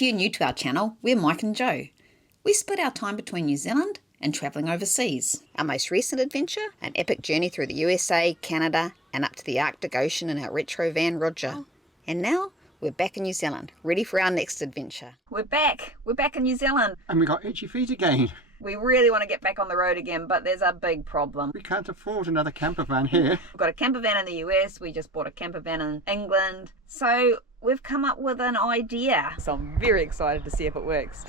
If you're new to our channel, we're Mike and Joe. We split our time between New Zealand and travelling overseas. Our most recent adventure, an epic journey through the USA, Canada and up to the Arctic Ocean in our retro van Roger. And now we're back in New Zealand, ready for our next adventure. We're back in New Zealand. And we got itchy feet again. We really want to get back on the road again, but there's a big problem. We can't afford another camper van here. We've got a camper van in the US, we just bought a camper van in England. So we've come up with an idea. So I'm very excited to see if it works.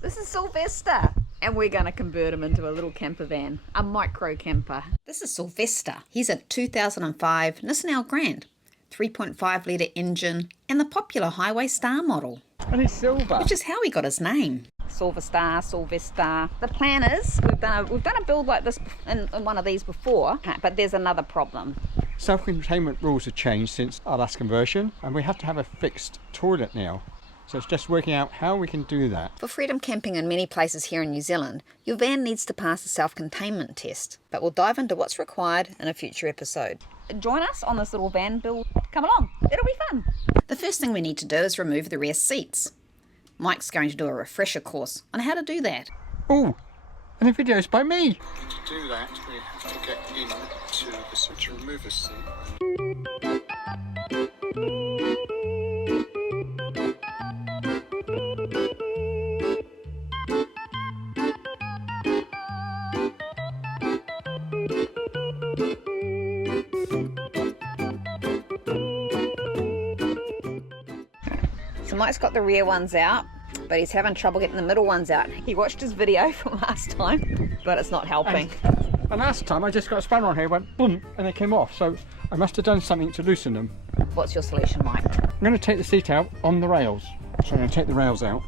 This is Sylvester, and we're going to convert him into a little camper van, a micro camper. This is Sylvester. He's a 2005 Nissan Elgrand, 3.5 litre engine, and the popular Highway Star model. And it's silver. Which is how he got his name. Sylvester. The plan is, we've done a build like this in one of these before, but there's another problem. Self-containment rules have changed since our last conversion, and we have to have a fixed toilet now. So it's just working out how we can do that. For freedom camping in many places here in New Zealand, your van needs to pass the self-containment test. But we'll dive into what's required in a future episode. Join us on this little van build. Come along, it'll be fun. The first thing we need to do is remove the rear seats. Mike's going to do a refresher course on how to do that. Oh, and the video's by me. To do that, we have to get into the switch remover seat. So Mike's got the rear ones out, but he's having trouble getting the middle ones out. He watched his video from last time, but it's not helping. And last time I just got a spanner on here, went boom, and they came off. So I must have done something to loosen them. What's your solution, Mike? I'm going to take the seat out on the rails. So I'm going to take the rails out.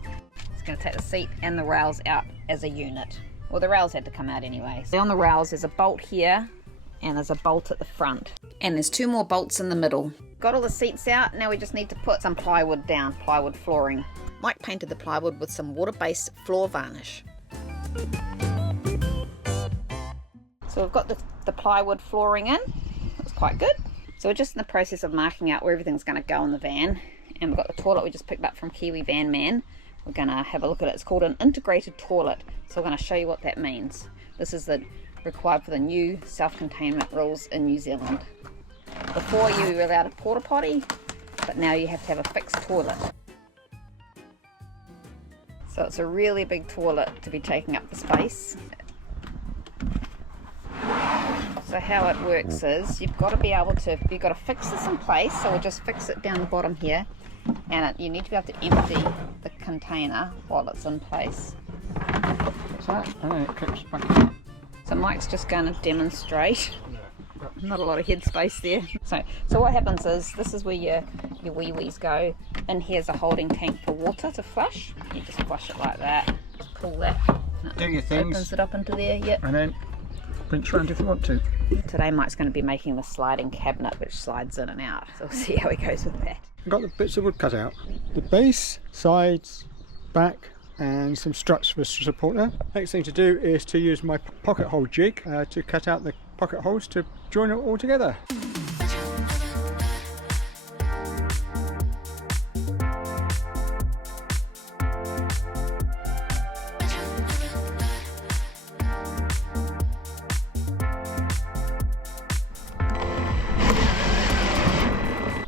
He's going to take the seat and the rails out as a unit. Well, the rails had to come out anyway. So on the rails, there's a bolt here, and there's a bolt at the front. And there's two more bolts in the middle. Got all the seats out, now we just need to put some plywood down, plywood flooring. Mike painted the plywood with some water-based floor varnish. So we've got the plywood flooring in. That's quite good. So we're just in the process of marking out where everything's going to go in the van. And we've got the toilet we just picked up from Kiwi Van Man. We're going to have a look at it. It's called an integrated toilet. So we're going to show you what that means. This is required for the new self-containment rules in New Zealand. Before you were allowed a porta potty, but now you have to have a fixed toilet. So it's a really big toilet to be taking up the space. So how it works is you've got to fix this in place. So we'll just fix it down the bottom here, and you need to be able to empty the container while it's in place. What's that? And then it clips back in. So Mike's just going to demonstrate. Not a lot of headspace there. So what happens is, this is where your wee-wees go. And here's a holding tank for water to flush. You just flush it like that. Just pull that. Do your things. Opens it up into there, yep. And then pinch around if you want to. Today Mike's going to be making the sliding cabinet which slides in and out. So we'll see how he goes with that. I've got the bits of wood cut out. The base, sides, back, and some struts for support there. Next thing to do is to use my pocket hole jig to cut out the pocket holes to join it all together.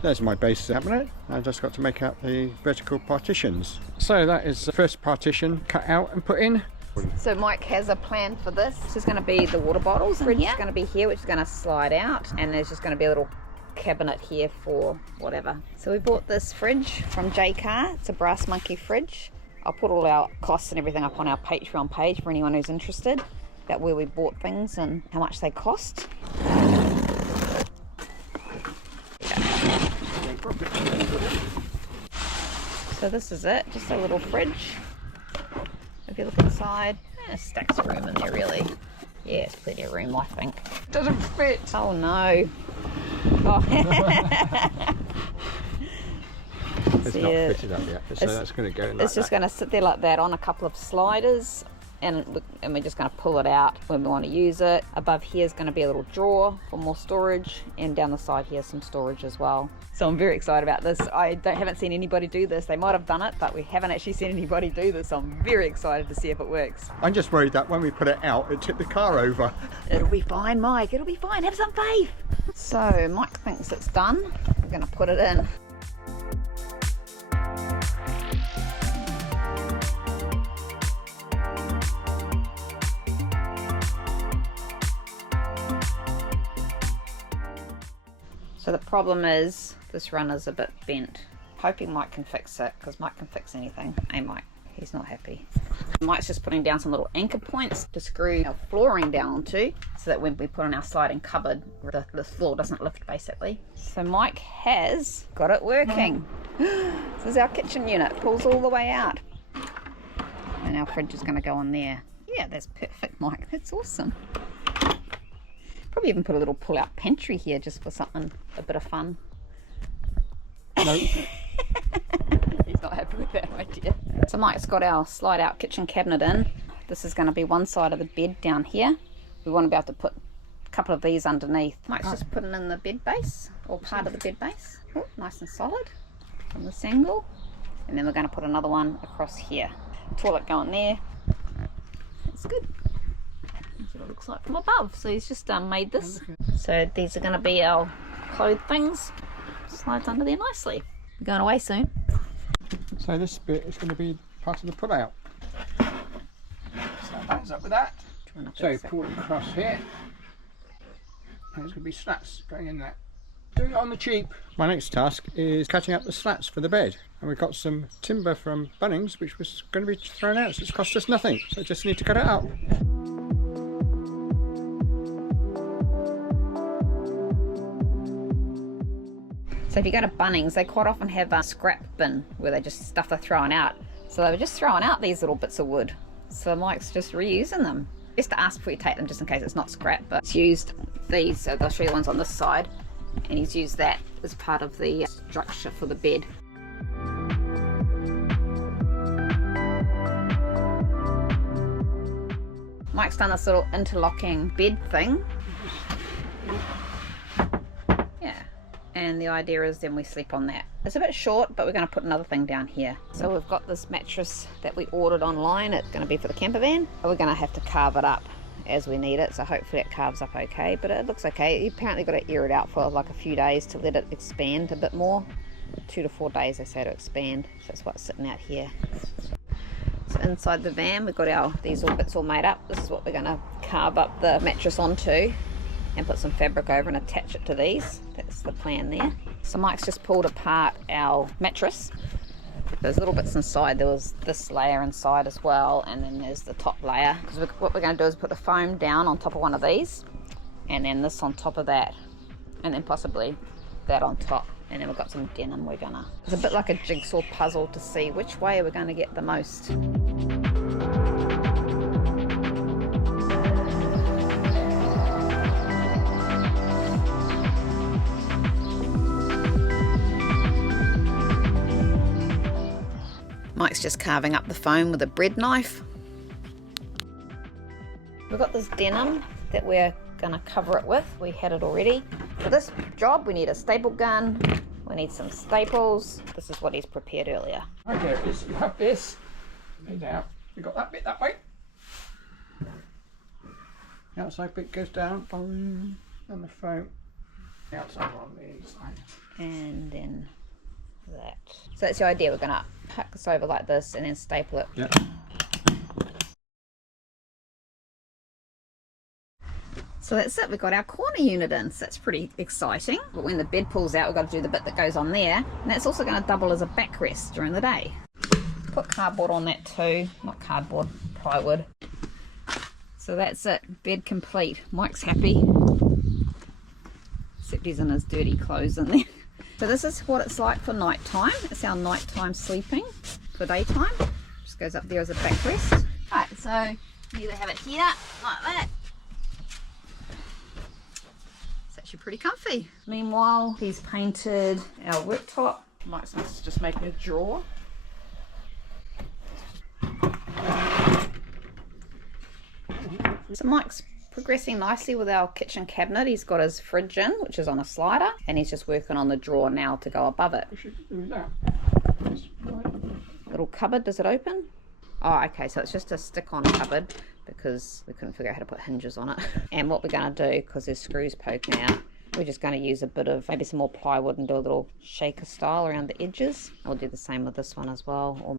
There's my base cabinet. I've just got to make out the vertical partitions. So that is the first partition cut out and put in. So Mike has a plan for this. This is going to be the water bottles. The fridge is going to be here, which is going to slide out, and there's just going to be a little cabinet here for whatever. So we bought this fridge from J-Car. It's a brass monkey fridge. I'll put all our costs and everything up on our Patreon page for anyone who's interested about where we bought things and how much they cost. So this is it, just a little fridge. If you look inside, there's stacks of room in there really. Yeah, it's plenty of room I think. Doesn't fit! Oh no. Oh. It's not fitted up yet, so that's going to go in like It's just going to sit there like that on a couple of sliders. and we're just going to pull it out when we want to use it. Above here is going to be a little drawer for more storage, and down the side here some storage as well. So I'm very excited about this. I haven't seen anybody do this. They might have done it, but we haven't actually seen anybody do this. So I'm very excited to see if it works. I'm just worried that when we put it out, it tipped the car over. It'll be fine, Mike. It'll be fine. Have some faith. So Mike thinks it's done. We're going to put it in. So the problem is this runner's a bit bent. Hoping Mike can fix it, because Mike can fix anything. Hey Mike, he's not happy. Mike's just putting down some little anchor points to screw our flooring down onto, so that when we put on our sliding cupboard, the floor doesn't lift basically. So Mike has got it working. This is our kitchen unit, pulls all the way out. And our fridge is going to go on there. Yeah, that's perfect, Mike. That's awesome. Probably even put a little pull-out pantry here just for something, a bit of fun. No. He's not happy with that idea. So Mike's got our slide-out kitchen cabinet in. This is going to be one side of the bed down here. We want to be able to put a couple of these underneath. Mike's just putting in the bed base, or part of the bed base. Oh, nice and solid from this angle. And then we're going to put another one across here. Toilet going there. That's good. That's what it looks like from above. So he's just made this. So these are going to be our clothes things. Slides under there nicely. We're going away soon. So this bit is going to be part of the pull out. So that's up with that. So pull it across here. And it's going to be slats going in there. Doing it on the cheap. My next task is cutting up the slats for the bed. And we've got some timber from Bunnings which was going to be thrown out, so it's cost us nothing. So I just need to cut it out. So if you go to Bunnings, they quite often have a scrap bin where they just stuff they're throwing out. So they were just throwing out these little bits of wood. So Mike's just reusing them. Just to ask before you take them, just in case it's not scrap, but he's used these, so I'll show you the ones on this side. And he's used that as part of the structure for the bed. Mike's done this little interlocking bed thing. And the idea is then we sleep on that. It's a bit short, but we're going to put another thing down here. So we've got this mattress that we ordered online. It's going to be for the Campervan. We're going to have to carve it up as we need it, so hopefully it carves up okay, but it looks okay. You apparently got to air it out for like a few days to let it expand a bit more. 2 to 4 days they say to expand, so that's what's sitting out here. So inside the van we've got these all bits all made up. This is what we're going to carve up the mattress onto and put some fabric over and attach it to these. That's the plan there. So Mike's just pulled apart our mattress. There's little bits inside. There was this layer inside as well, and then there's the top layer. Because what we're going to do is put the foam down on top of one of these, and then this on top of that, and then possibly that on top. And then we've got some denim we're gonna... It's a bit like a jigsaw puzzle to see which way we're going to get the most. Mike's just carving up the foam with a bread knife. We've got this denim that we're going to cover it with. We had it already. For this job we need a staple gun, we need some staples. This is what he's prepared earlier. Okay, you have this laid out. You got that bit that way. The outside bit goes down, boom, and the foam. The outside on the inside. And then that. So that's the idea. We're going to pack this over like this and then staple it. Yeah. So that's it, we've got our corner unit in, so that's pretty exciting. But when the bed pulls out, we've got to do the bit that goes on there, and that's also going to double as a backrest during the day. Put cardboard on that too, not cardboard, plywood. So that's it, bed complete. Mike's happy, except he's in his dirty clothes in there. So this is what it's like for night time. It's our nighttime sleeping. For daytime, just goes up there as a backrest. Right, so you either have it here, like that. It's actually pretty comfy. Meanwhile, he's painted our worktop. Mike's just making a drawer. So Mike's progressing nicely with our kitchen cabinet. He's got his fridge in, which is on a slider, and he's just working on the drawer now to go above it. Little cupboard, does it open? Oh, okay, so it's just a stick-on cupboard because we couldn't figure out how to put hinges on it. And what we're going to do, because there's screws poking out, we're just going to use a bit of maybe some more plywood and do a little shaker style around the edges. I'll do the same with this one as well.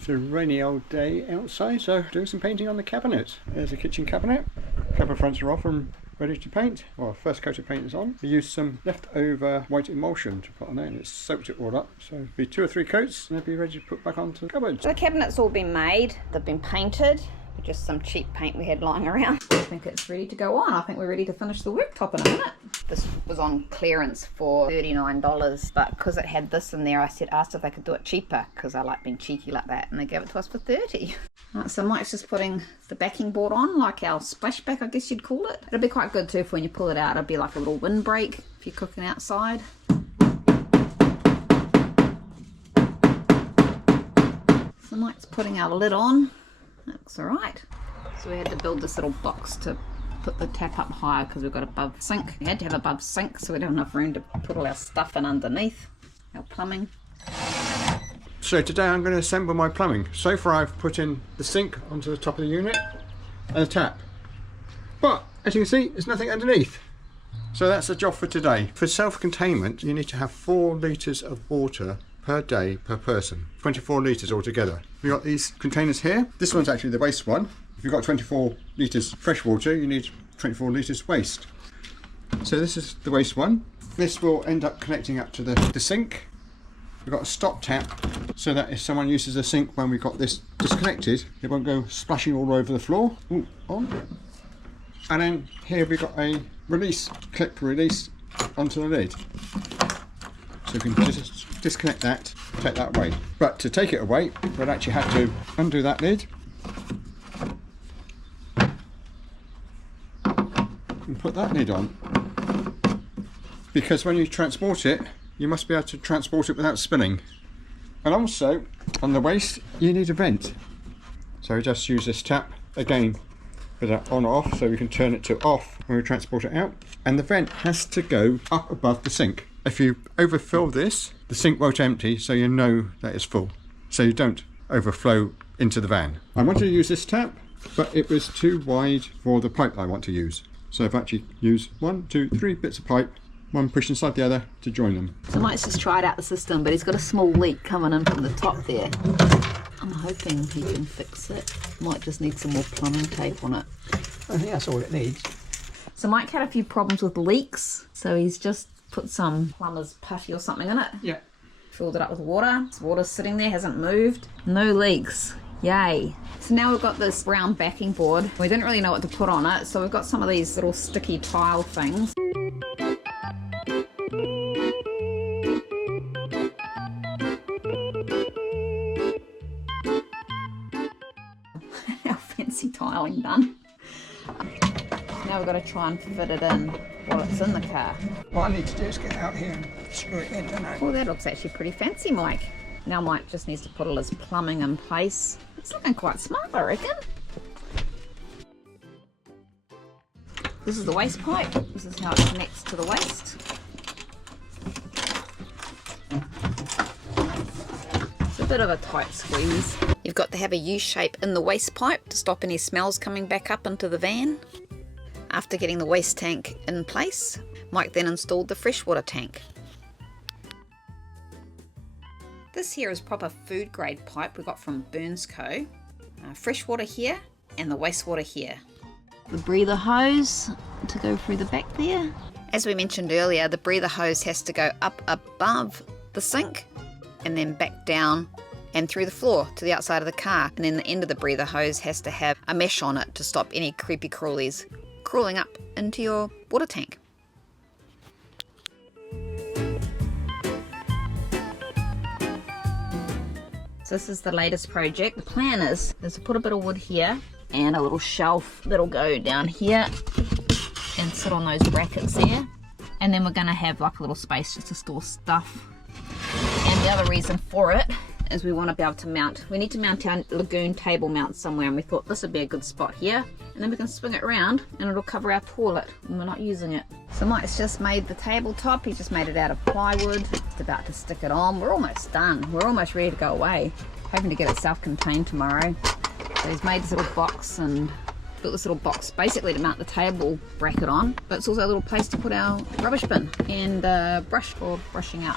It's a rainy old day outside, so doing some painting on the cabinet. There's a kitchen cabinet. A couple of fronts are off and ready to paint. Well, first coat of paint is on. We used some leftover white emulsion to put on there and it's soaked it all up. So it'll be 2 or 3 coats and they'll be ready to put back onto the cupboard. So the cabinet's all been made. They've been painted. Just some cheap paint we had lying around. I think it's ready to go on. I think we're ready to finish the worktop in a minute. This was on clearance for $39, but because it had this in there, I asked if they could do it cheaper because I like being cheeky like that, and they gave it to us for $30. Right, so Mike's just putting the backing board on, like our splashback, I guess you'd call it. It'll be quite good too for when you pull it out. It'll be like a little windbreak if you're cooking outside. So Mike's putting our lid on. That looks alright. So we had to build this little box to put the tap up higher because we've got above sink. We had to have above sink so we don't have enough room to put all our stuff in underneath, our plumbing. So today I'm going to assemble my plumbing. So far I've put in the sink onto the top of the unit and the tap. But as you can see, there's nothing underneath. So that's the job for today. For self-containment, you need to have 4 litres of water per day per person, 24 litres altogether. We've got these containers here. This one's actually the waste one. If you've got 24 litres fresh water, you need 24 litres waste. So this is the waste one. This will end up connecting up to the sink. We've got a stop tap so that if someone uses the sink when we've got this disconnected, it won't go splashing all over the floor. Ooh, on. And then here we've got a release, clip release onto the lid. So we can just disconnect that, take that away. But to take it away, we'll actually have to undo that lid and put that lid on. Because when you transport it, you must be able to transport it without spilling. And also, on the waste, you need a vent. So we just use this tap, again, put that on or off, so we can turn it to off when we transport it out. And the vent has to go up above the sink. If you overfill this, the sink won't empty, so you know that it's full. So you don't overflow into the van. I wanted to use this tap, but it was too wide for the pipe I want to use. So I've actually used 1, 2, 3 bits of pipe, one pushed inside the other to join them. So Mike's just tried out the system, but he's got a small leak coming in from the top there. I'm hoping he can fix it. Might just need some more plumbing tape on it. I think that's all it needs. So Mike had a few problems with leaks, so he's just put some plumber's putty or something in it. Yeah. Filled it up with water. This water's sitting there, hasn't moved. No leaks. Yay. So now we've got this brown backing board. We didn't really know what to put on it, so we've got some of these little sticky tile things. Our fancy tiling done. Now we've got to try and fit it in while it's in the car. What I need to do is get out here and screw it in, don't I? Oh, that looks actually pretty fancy, Mike. Now Mike just needs to put all his plumbing in place. It's looking quite smart, I reckon. This is the waste pipe. This is how it connects to the waste. It's a bit of a tight squeeze. You've got to have a U shape in the waste pipe to stop any smells coming back up into the van. After getting the waste tank in place, Mike then installed the freshwater tank. This here is proper food grade pipe we got from Burns Co. Freshwater here and the wastewater here. The breather hose to go through the back there. As we mentioned earlier, the breather hose has to go up above the sink and then back down and through the floor to the outside of the car. And then the end of the breather hose has to have a mesh on it to stop any creepy crawlies crawling up into your water tank. So this is the latest project. The plan is to put a bit of wood here and a little shelf that'll go down here and sit on those brackets there. And then we're going to have like a little space just to store stuff. And the other reason for it is we want to be able to mount. We need to mount our lagoon table mount somewhere, and we thought this would be a good spot here. And then we can swing it around and it'll cover our toilet when we're not using it. So Mike's just made the tabletop. He's just made it out of plywood. Just about to stick it on. We're almost done. We're almost ready to go away. Hoping to get it self-contained tomorrow. So he's made this little box and built this little box basically to mount the table bracket on. But it's also a little place to put our rubbish bin and brush for brushing out.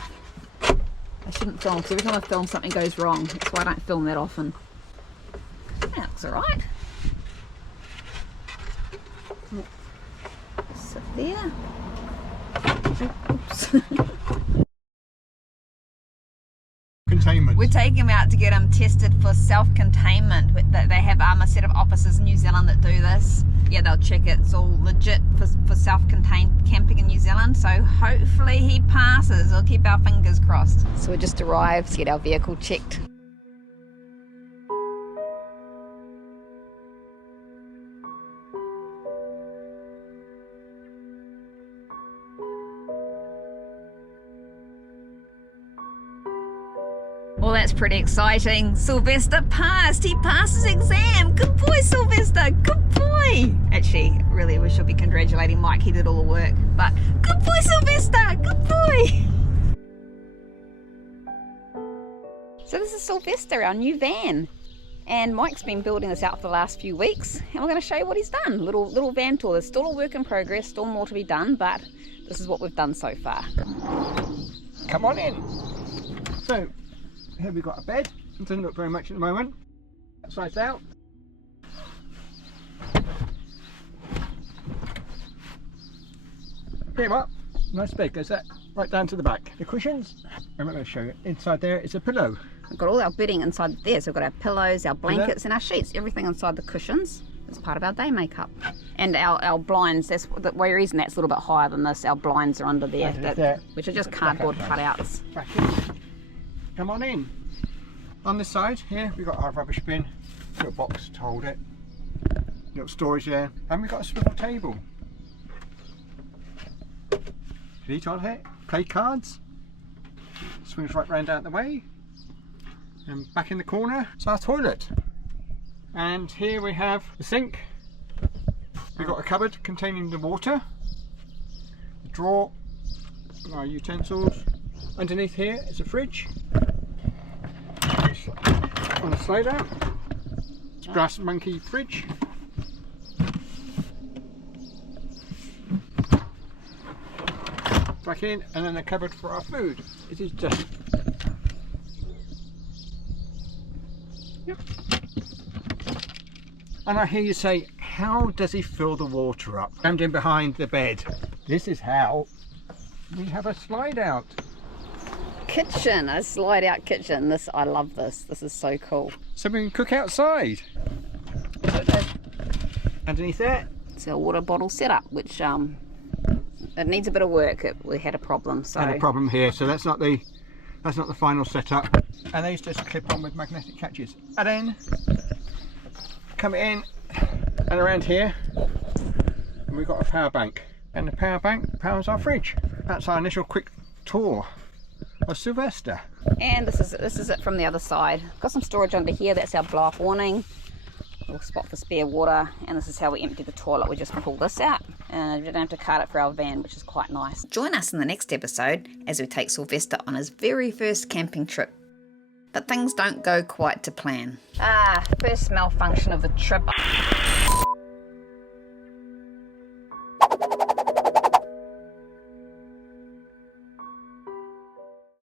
I shouldn't film because every time I film something goes wrong. That's why I don't film that often. That looks alright. Sit there. Oops. Containment. We're taking them out to get them tested for self-containment. They have a set of officers in New Zealand that do this. Yeah, they'll check it. It's all legit for self-contained camping in New Zealand. So hopefully he passes. We'll keep our fingers crossed. So we just arrived to get our vehicle checked. Well, that's pretty exciting. Sylvester passed. He passed his exam. Good boy, Sylvester. Good boy. Actually, really, we should be congratulating Mike. He did all the work. But good boy, Sylvester. Good boy. So this is Sylvester, our new van. And Mike's been building this out for the last few weeks. And we're going to show you what he's done. Little van tour. There's still a work in progress. Still more to be done. But this is what we've done so far. Come on in. So, here we've got a bed. It doesn't look very much at the moment. That side's out. Came up. Nice bed. Goes that right down to the back. The cushions, I'm not going to show you. Inside there is a pillow. We've got all our bedding inside there. So we've got our pillows, our blankets and our sheets. Everything inside the cushions. It's part of our day makeup. And our blinds, that's the reason that's a little bit higher than this. Our blinds are under there, which are just cardboard cutouts. Back in. Come on in. On this side here we've got our rubbish bin, little box to hold it, little storage there, and we've got a swivel table. Feet on here, play cards, swings right round out the way, and back in the corner is our toilet. And here we have the sink. We've got a cupboard containing the water, the drawer, our utensils. Underneath here is a fridge. On a slide out. It's Brass Monkey fridge. Back in, and then a cupboard for our food. It is just. Yep. And I hear you say, how does he fill the water up? Crammed in behind the bed. This is how we have a slide out. Kitchen, a slide out kitchen. I love this. This is so cool. So we can cook outside. Underneath there, it's a water bottle setup, which it needs a bit of work. We had a problem. So had a problem here. So that's not the final setup. And these just clip on with magnetic catches. And then come in and around here, and we've got a power bank. And the power bank powers our fridge. That's our initial quick tour of Sylvester. And this is it from the other side. Got some storage under here. That's our blow off warning. Little spot for spare water. And this is how we empty the toilet. We just pull this out and we don't have to cart it for our van, which is quite nice. Join us in the next episode as we take Sylvester on his very first camping trip. But things don't go quite to plan. First malfunction of the trip.